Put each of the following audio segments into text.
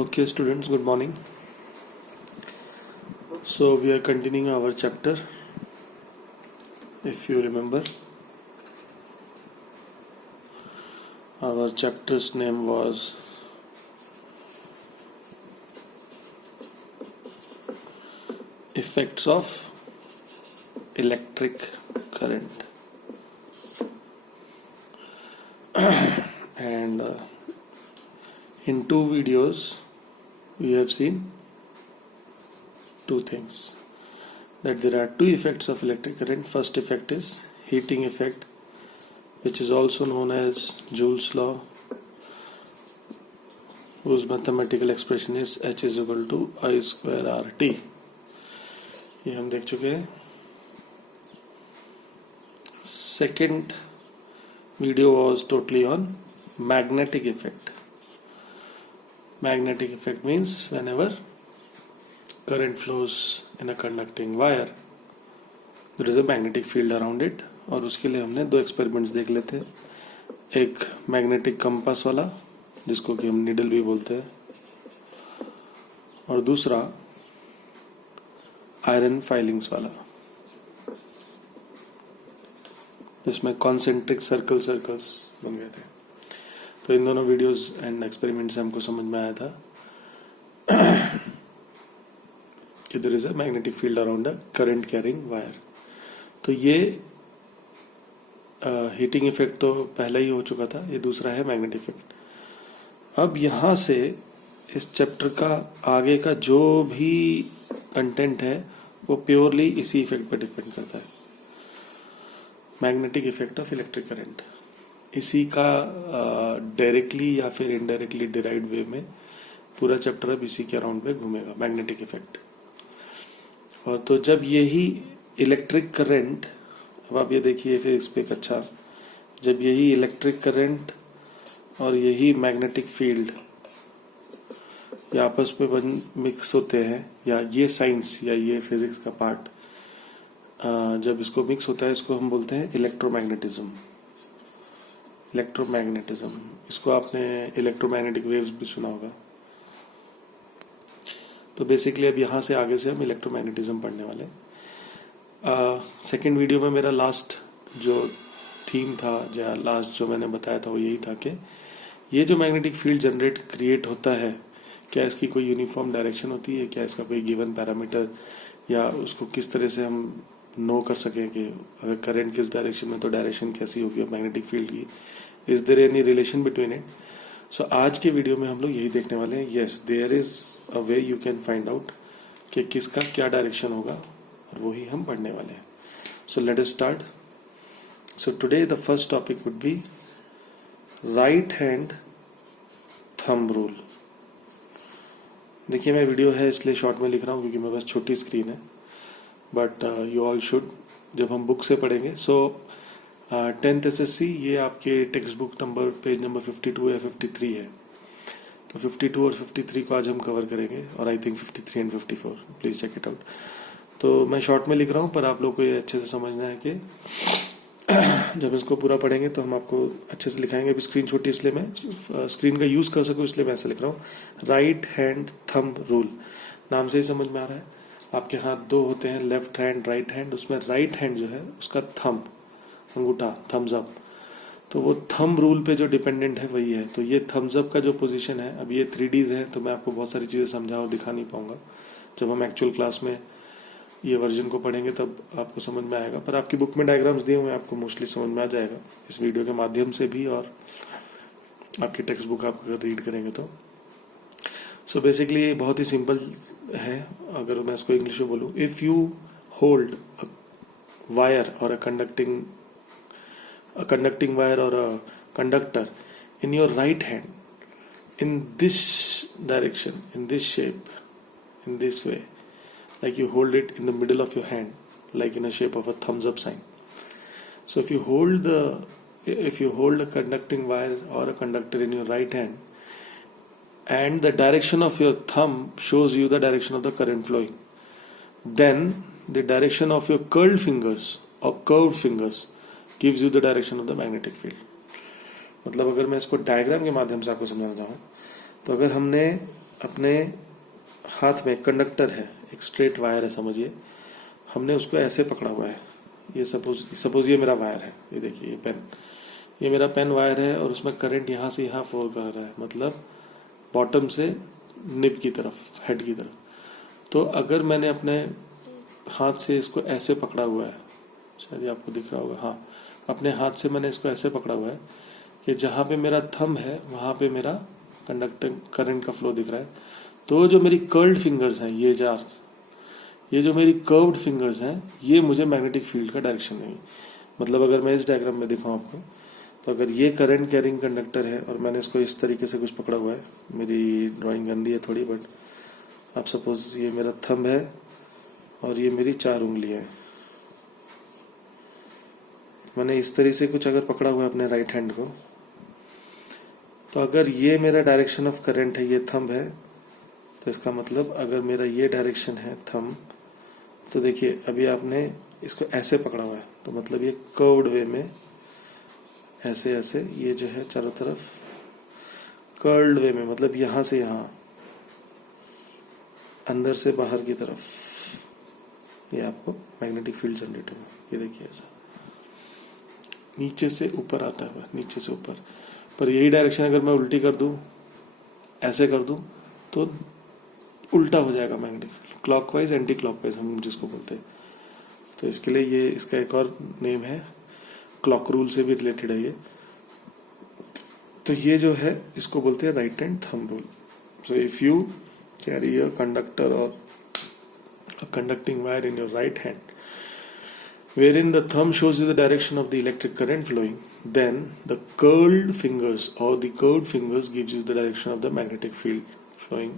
Okay, students, good morning. So, we are continuing our chapter. If you remember, our chapter's name was Effects of Electric Current. And in two videos, we have seen two things, that there are two effects of electric current. First effect is heating effect, which is also known as Joule's law, whose mathematical expression is H is equal to I square RT. ये हम देख चुके हैं. Second video was totally on magnetic effect. Magnetic effect means whenever current flows in a conducting wire, there is a magnetic field around it. और उसके लिए हमने दो एक्सपेरिमेंट्स देख लेते हैं. एक मैग्नेटिक कंपास वाला, जिसको कि हम नीडल भी बोलते हैं, और दूसरा आयरन फाइलिंग्स वाला, जिसमें कॉन्सेंट्रिक सर्कल्स बन गए थे. तो इन दोनों वीडियोस एंड एक्सपेरिमेंट से हमको समझ में आया था कि there is a magnetic field around a current carrying wire. तो ये हीटिंग इफेक्ट तो पहले ही हो चुका था, ये दूसरा है मैग्नेटिक इफेक्ट. अब यहां से इस चैप्टर का आगे का जो भी कंटेंट है वो प्योरली इसी इफेक्ट पर डिपेंड करता है. Magnetic effect of electric current, इसी का डायरेक्टली या फिर इनडायरेक्टली डिराइव्ड वे में पूरा चैप्टर अब इसी के अराउंड में घूमेगा, मैग्नेटिक इफेक्ट. और तो जब यही इलेक्ट्रिक करंट, अब आप ये देखिए फिर इस पे अच्छा, जब यही इलेक्ट्रिक करंट और यही मैग्नेटिक फील्ड या आपस में मिक्स होते हैं, या ये साइंस या ये फिजिक्स का पार्ट जब इसको मिक्स होता है, इसको हम बोलते हैं इलेक्ट्रोमैग्नेटिज्म. इलेक्ट्रोमैग्नेटिज्म, इसको आपने इलेक्ट्रोमैग्नेटिक वेव्स भी सुना होगा. तो बेसिकली अब यहां से आगे से हम इलेक्ट्रोमैग्नेटिज्म पढ़ने वाले. सेकेंड वीडियो में मेरा लास्ट जो थीम था, या लास्ट जो मैंने बताया था, वो यही था कि ये जो मैग्नेटिक फील्ड जनरेट क्रिएट होता है, क्या इसकी कोई यूनिफॉर्म डायरेक्शन होती है, क्या इसका कोई गिवन पैरामीटर, या उसको किस तरह से हम नो कर सकें कि अगर करंट किस डायरेक्शन में तो डायरेक्शन कैसी होगी मैग्नेटिक फील्ड की, is there any relation between it. So आज के वीडियो में हम लोग यही देखने वाले हैं. Yes, there is a way you can find out कि किसका क्या डायरेक्शन होगा, और वही हम पढ़ने वाले हैं. So let us start. So today the first topic would be right hand thumb rule. देखिए, मैं वीडियो है इसलिए शॉर्ट में लिख रहा हूँ क्योंकि मेरे पास छोटी स्क्रीन है, बट यू ऑल शुड, जब हम बुक से पढ़ेंगे. सो 10th SSC, ये आपके text book number page number 52 या 53 है. तो 52 और 53 को आज हम कवर करेंगे, और I think 53 and 54. Please check it out. तो मैं शॉर्ट में लिख रहा हूँ, पर आप लोग को ये अच्छे से समझना है कि जब इसको पूरा पढ़ेंगे तो हम आपको अच्छे से लिखाएंगे. अभी स्क्रीन छोटी, इसलिए मैं स्क्रीन का यूज कर सकूं इसलिए मैं ऐसे लिख रहा हूँ. राइट हैंड थंब रूल, नाम से ही समझ में आ रहा है. आपके हाथ दो होते हैं, लेफ्ट हैंड, राइट हैंड. उसमें राइट हैंड जो है उसका थंब, अंगूठा, थम्स अप, तो वो थंब रूल पे जो डिपेंडेंट है वही है. तो ये थम्स अप का जो पोजीशन है, अब ये 3Ds है, तो मैं आपको बहुत सारी चीजें समझा और दिखा नहीं पाऊंगा. जब हम एक्चुअल क्लास में ये वर्जन को पढ़ेंगे तब आपको समझ में आएगा. पर आपकी बुक में डायग्राम्स दिए हुए, आपको मोस्टली समझ में आ जाएगा इस वीडियो के माध्यम से भी, और आपकी टेक्स्ट बुक आप अगर रीड करेंगे तो. सो बेसिकली ये बहुत ही सिंपल है. अगर मैं इसको इंग्लिश में बोलूं, if you hold a wire और अ conducting wire or a conductor in your right hand, in this direction, in this shape, in this way, like you hold it in the middle of your hand, like in a shape of a thumbs up sign. So if you hold a conducting wire or a conductor in your right hand, and the direction of your thumb shows you the direction of the current flowing, then the direction of your curled fingers or curved fingers gives you the direction of the magnetic field. मतलब अगर मैं इसको diagram के माध्यम से आपको समझाना चाहूँ, तो अगर हमने अपने हाथ में कंडक्टर है, एक स्ट्रेट वायर है समझिए, हमने उसको ऐसे पकड़ा हुआ है, ये सपोज ये मेरा वायर है, ये देखिए ये पेन, ये मेरा पेन वायर है और उसमें करंट यहाँ से यहाँ फ्लो कर रहा है, मतलब बॉटम से निब की तरफ, हेड की तरफ। तो अगर मैंने अपने हाथ से इसको ऐसे पकड़ा हुआ है, शायद ये आपको दिख रहा होगा, हाँ, अपने हाथ से मैंने इसको ऐसे पकड़ा हुआ है कि जहां पे मेरा थंब है वहां पे मेरा कंडक्टर करंट का फ्लो दिख रहा है। तो जो मेरी कर्ल्ड फिंगर्स हैं, ये जो मेरी कर्व्ड फिंगर्स हैं, ये मुझे मैग्नेटिक फील्ड का डायरेक्शन देंगी। मतलब अगर मैं इस डायग्राम में दिखाऊं आपको, तो अगर ये करंट कैरिंग कंडक्टर है और मैंने इसको इस तरीके से कुछ पकड़ा हुआ है, मेरी ड्राइंग गंदी है थोड़ी, बट आप सपोज ये मेरा थंब है और ये मेरी 4 उंगलियां हैं, मैंने इस तरीके से कुछ अगर पकड़ा हुआ है अपने राइट हैंड को, तो अगर ये मेरा डायरेक्शन ऑफ करंट है, ये थंब है, तो इसका मतलब अगर मेरा ये डायरेक्शन है थंब, तो देखिए अभी आपने इसको ऐसे पकड़ा हुआ है, तो मतलब ये कर्व्ड वे में ऐसे ऐसे, ये जो है चारों तरफ कर्ल्ड वे में, मतलब यहां से यहां, अंदर से बाहर की तरफ, ये आपको मैग्नेटिक फील्ड जनरेट होगा। ये देखिए ऐसा नीचे से ऊपर आता है, नीचे से ऊपर, पर यही डायरेक्शन अगर मैं उल्टी कर दूं, ऐसे कर दूं, तो उल्टा हो जाएगा magnetic field, clockwise anti clockwise हम जिसको बोलते हैं। तो इसके लिए ये, इसका एक और नेम है, क्लॉक रूल से भी रिलेटेड है ये। तो ये जो है इसको बोलते हैं right hand thumb rule. So if you carry a conductor और a conducting wire in your right hand, wherein the thumb shows you the direction of the electric current flowing, then the curled fingers gives you the direction of the magnetic field flowing,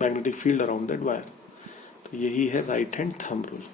magnetic field around that wire. तो यही है right hand thumb rule.